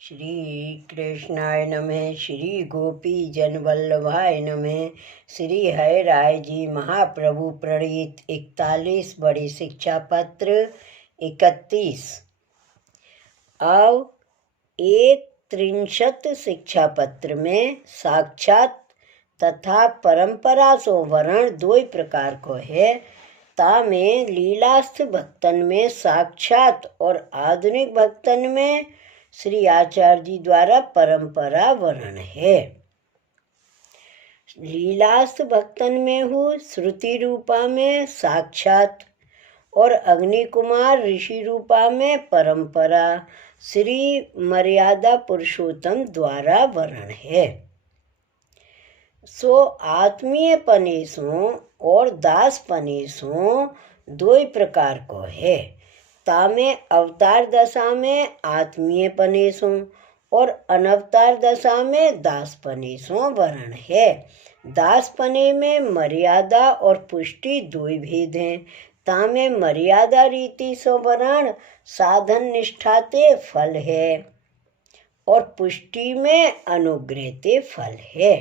श्री कृष्णाय नमः। श्री गोपी जन वल्लभाय नमः। श्री हरि राय जी महाप्रभु प्रणीत 41 बड़ी शिक्षा पत्र 31। अब 1 शिक्षा पत्र में साक्षात तथा परंपरा सो वर्ण दो प्रकार को है। तामें लीलास्थ भक्तन में साक्षात और आधुनिक भक्तन में श्री आचार्य जी द्वारा परंपरा वर्ण है। लीलास्थ भक्तन में हूँ श्रुति रूपा में साक्षात और अग्नि कुमार ऋषि रूपा में परंपरा श्री मर्यादा पुरुषोत्तम द्वारा वर्ण है। सो आत्मीय पनेसों और दास पनेसों दो प्रकार को है। तामे अवतार दशा में आत्मीय पनेसों और अनवतार दशा में दास पनेसों वर्ण है। दास पने में मर्यादा और पुष्टि दो भेद हैं। तामे मर्यादा रीति सो वर्ण साधन निष्ठाते फल है और पुष्टि में अनुग्रहते फल है।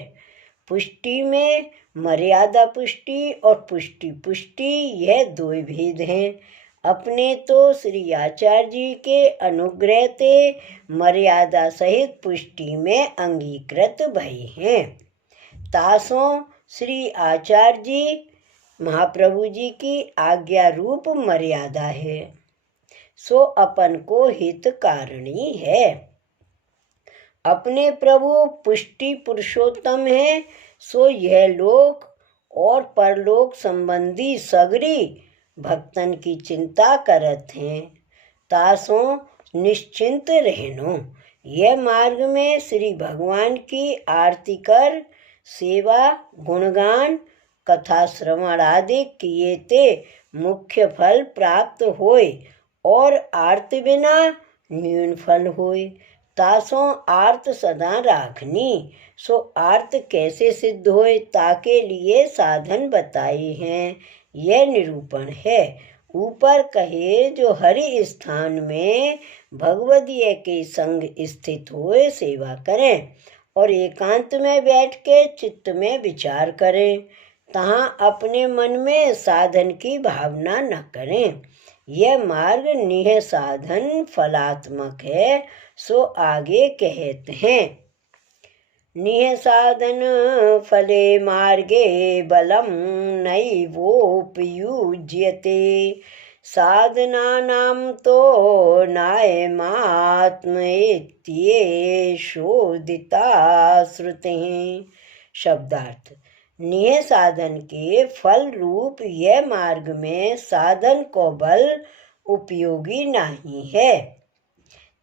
पुष्टि में मर्यादा पुष्टि और पुष्टि पुष्टि यह दो भेद हैं। अपने तो श्री आचार्य जी के अनुग्रह ते मर्यादा सहित पुष्टि में अंगीकृत भई हैं। तासों श्री आचार्य जी महाप्रभु जी की आज्ञा रूप मर्यादा है, सो अपन को हित कारणी है। अपने प्रभु पुष्टि पुरुषोत्तम है, सो यह लोक और परलोक संबंधी सगरी भक्तन की चिंता करत हैं। तासों निश्चिंत रहनो। यह मार्ग में श्री भगवान की आरती कर सेवा गुणगान कथा श्रवण आदि किए ते मुख्य फल प्राप्त होए और आरती बिना न्यून फल होए। तासों आर्त सदा राखनी। सो आर्त कैसे सिद्ध होए ताके लिए साधन बताए हैं। यह निरूपण है। ऊपर कहे जो हरि स्थान में भगवदीय के संग स्थित हुए सेवा करें और एकांत में बैठ के चित्त में विचार करें, तहाँ अपने मन में साधन की भावना न करें। यह मार्ग निह साधन फलात्मक है। सो आगे कहते हैं, निह साधन फले मार्गे बलम नैवोपयुज्यते साधनानां तो नायमात्मेत्येषोदिता श्रुतिः। शब्दार्थ। निह साधन के फल रूप यह मार्ग में साधन को बल उपयोगी नहीं है।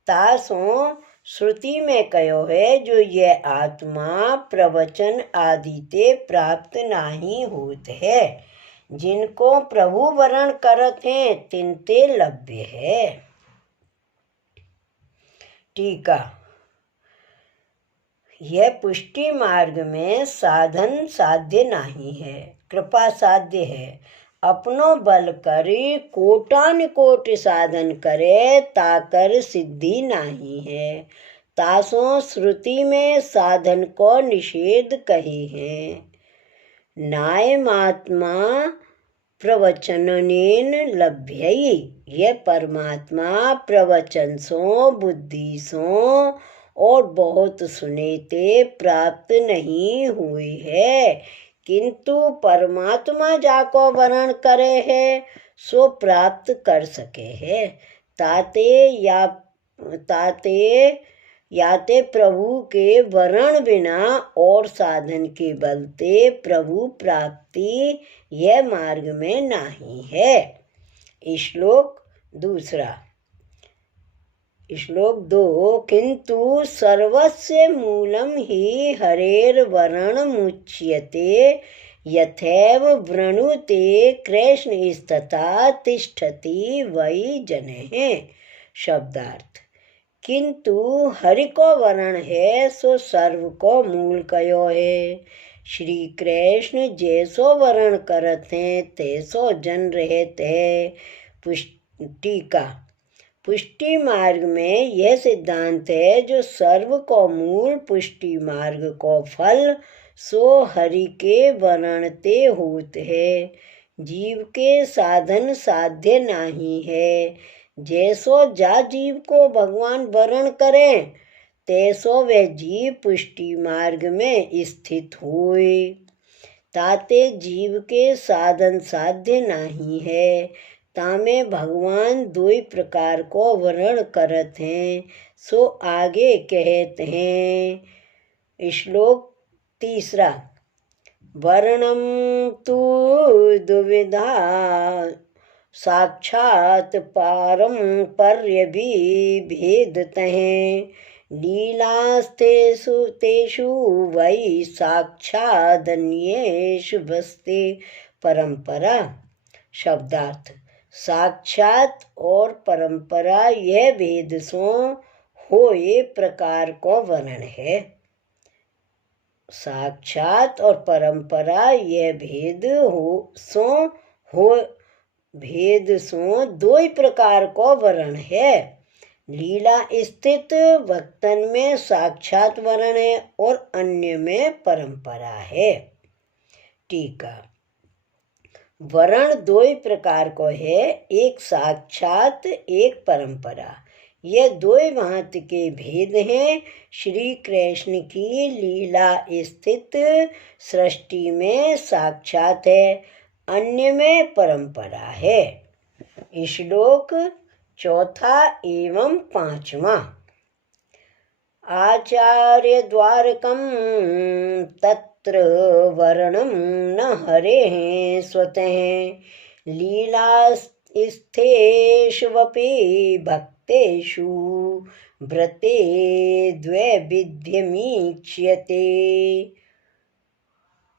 तासों श्रुति में कहो है जो यह आत्मा प्रवचन आदि ते प्राप्त नहीं होत है। जिनको प्रभु वरण करत हैं तिनते लभ्य है। टीका। यह पुष्टि मार्ग में साधन साध्य नहीं है, कृपा साध्य है। अपनो बल करी कोटान कोट साधन करे ताकर सिद्धि नहीं है। तासों श्रुति में साधन को निषेध कही है। नायमात्मा प्रवचनेन लभ्यई। यह परमात्मा प्रवचन सो बुद्धि सो और बहुत सुनेते प्राप्त नहीं हुई है, किंतु परमात्मा जाको वर्ण करे है सो प्राप्त कर सके है। याते प्रभु के वर्ण बिना और साधन के बलते प्रभु प्राप्ति यह मार्ग में नहीं है। श्लोक 2। किंतु सर्वस्य मूलम ही हरेर वर्ण मुच्यते यथैव वृणुते कृष्ण स्तथा तिष्ठति वै जनः। शब्दार्थ। किंतु हरि को वर्ण है सो सर्व को मूल कयो है। श्री कृष्ण जैसो वर्ण करत हैं तैसो जन रहते है। टीका। पुष्टि मार्ग में यह सिद्धांत है, जो सर्व को मूल पुष्टि मार्ग को फल सो हरि के वर्णते होत है। जीव के साधन साध्य नहीं है। जैसो जा जीव को भगवान वर्ण करें, तैसो वह जीव पुष्टि मार्ग में स्थित होए। ताते जीव के साधन साध्य नहीं है, तामे भगवान दो ही प्रकार को वर्ण करत हैं। सो आगे कहते हैं, श्लोक 3। वर्णम तु दुविधा साक्षात पारंपर्य भेदतः। लीलास्तेषु तेषु वै साक्षादन्येषु बस्ते परंपरा। शब्दार्थ: साक्षात और परंपरा यह भेद सो होए प्रकार को वर्णन है। साक्षात और परंपरा यह भेद सो दो ही प्रकार को वर्ण है। लीला स्थित भक्तन में साक्षात वर्ण है और अन्य में परंपरा है। टीका: वर्ण दो ही प्रकार को है, एक साक्षात एक परंपरा। ये दो ही भांति के भेद हैं। श्री कृष्ण की लीला स्थित सृष्टि में साक्षात है, अन्य में परंपरा है। श्लोक 4 एवं 5। आचार्य द्वारकम तत्र वर्णम न हरेः स्वतः। लीलास्थेष्वपि भक्तेषु व्रते द्वैविध्यमीच्यते।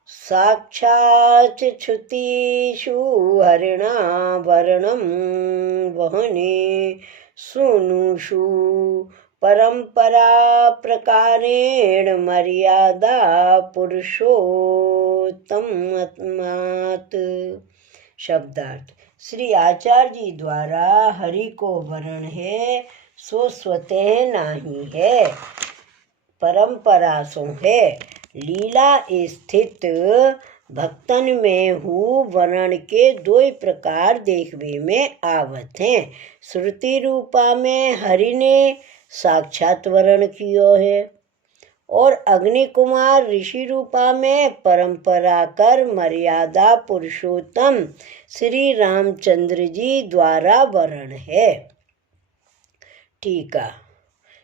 साक्षात् श्रुतिषु हरिणा वर्णं वहने सूनुषु परंपरा प्रकारेण मर्यादा पुरुषोत्तमात्। शब्दार्थ: श्री आचार्य जी द्वारा हरि को वर्ण है सो स्वतः नहीं है, परंपरा सो है। लीला स्थित भक्तन में हु वर्ण के दो ही प्रकार देखवे में आवत हैं। श्रुति रूपा में हरि ने साक्षात वर्ण कियो है और अग्नि कुमार ऋषि रूपा में परंपरा कर मर्यादा पुरुषोत्तम श्री रामचंद्र जी द्वारा वर्ण है। टीका: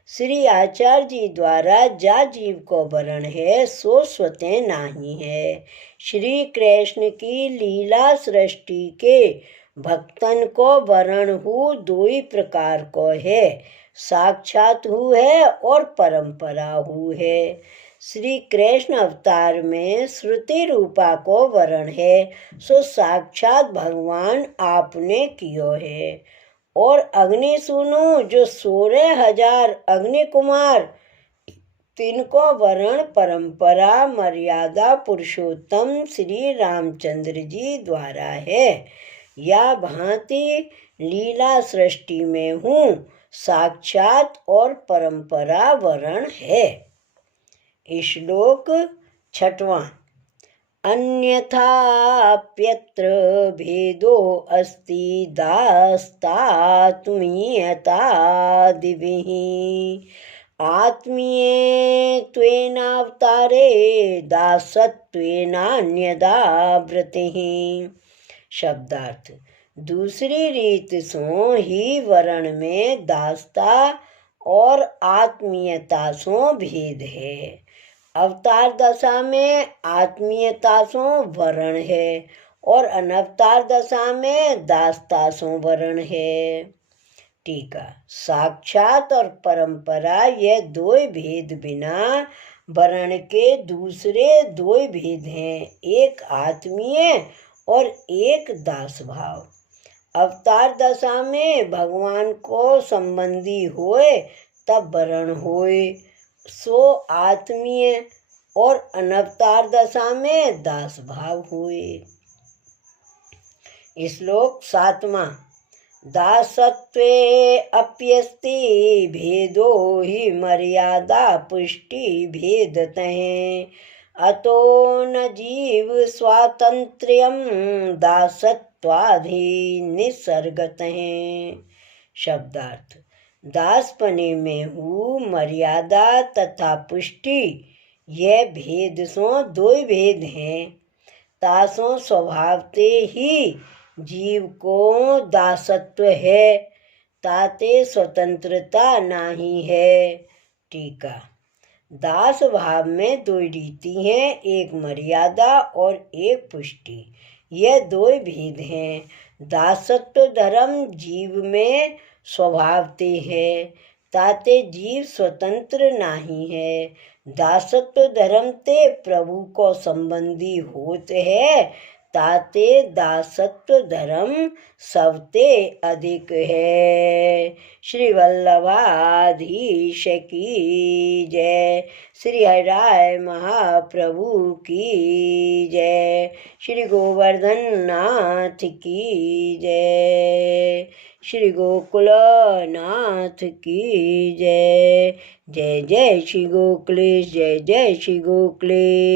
श्री आचार्य जी द्वारा जा जीव को वर्ण है सो स्वतः नहीं है। श्री कृष्ण की लीला सृष्टि के भक्तन को वर्ण हु दो ही प्रकार को है, साक्षात हु है और परंपरा हु है। श्री कृष्ण अवतार में श्रुति रूपा को वर्ण है सो साक्षात भगवान आपने कियो है। और अग्नि सुनु जो 16,000 अग्नि कुमार, तिनको वर्ण परंपरा मर्यादा पुरुषोत्तम श्री रामचंद्र जी द्वारा है। या भांति लीला सृष्टि में हूँ साक्षात और परंपरा वर्ण है। श्लोक 6। अन्यथाप्यत्र भेदो अस्ति दास्तात्मीयतादिभिः। आत्मीयत्वेनावतारे दासत्वेनान्यदा व्रतिः। शब्दार्थ: दूसरी रीत सो ही वर्ण में दासता और आत्मीयता सो भेद है। अवतार दशा में आत्मीयता सो वर्ण है और अनवतार दशा में दासता सो वर्ण है। टीका: साक्षात और परंपरा यह दो भेद बिना वर्ण के दूसरे दो भेद हैं, एक आत्मीय और एक दास भाव। अवतार दशा में भगवान को संबंधी होए तब वर्ण होए सो आत्मीय और अनवतार दशा में दास भाव हुए। श्लोक 7। दासत्वे अप्यस्ति भेदो हि मर्यादा पुष्टि भेदतः अतो न जीव स्वातंत्र्यं दासत्वाधीनिसर्गतः। शब्दार्थ। दासपने में हूँ मर्यादा तथा पुष्टि यह भेद सो दो भेद हैं। तासों स्वभावते ही जीव को दासत्व है, ताते स्वतंत्रता नहीं है। टीका। दास भाव में दो रीति हैं, एक मर्यादा और एक पुष्टि। यह दो भेद हैं। दासत्व धर्म जीव में स्वभावते है, ताते जीव स्वतंत्र नहीं है। दासत्व धर्म ते प्रभु को संबंधी होते है, ताते दासत्व धर्म सबते अधिक है। श्री वल्लभाधीश की जय। श्री हरिराय महाप्रभु की जय। श्री गोवर्धन नाथ की जय। श्री गोकुलनाथ की जय। जय जय श्री गोकुलेश, जय जय श्री गोकुलेश।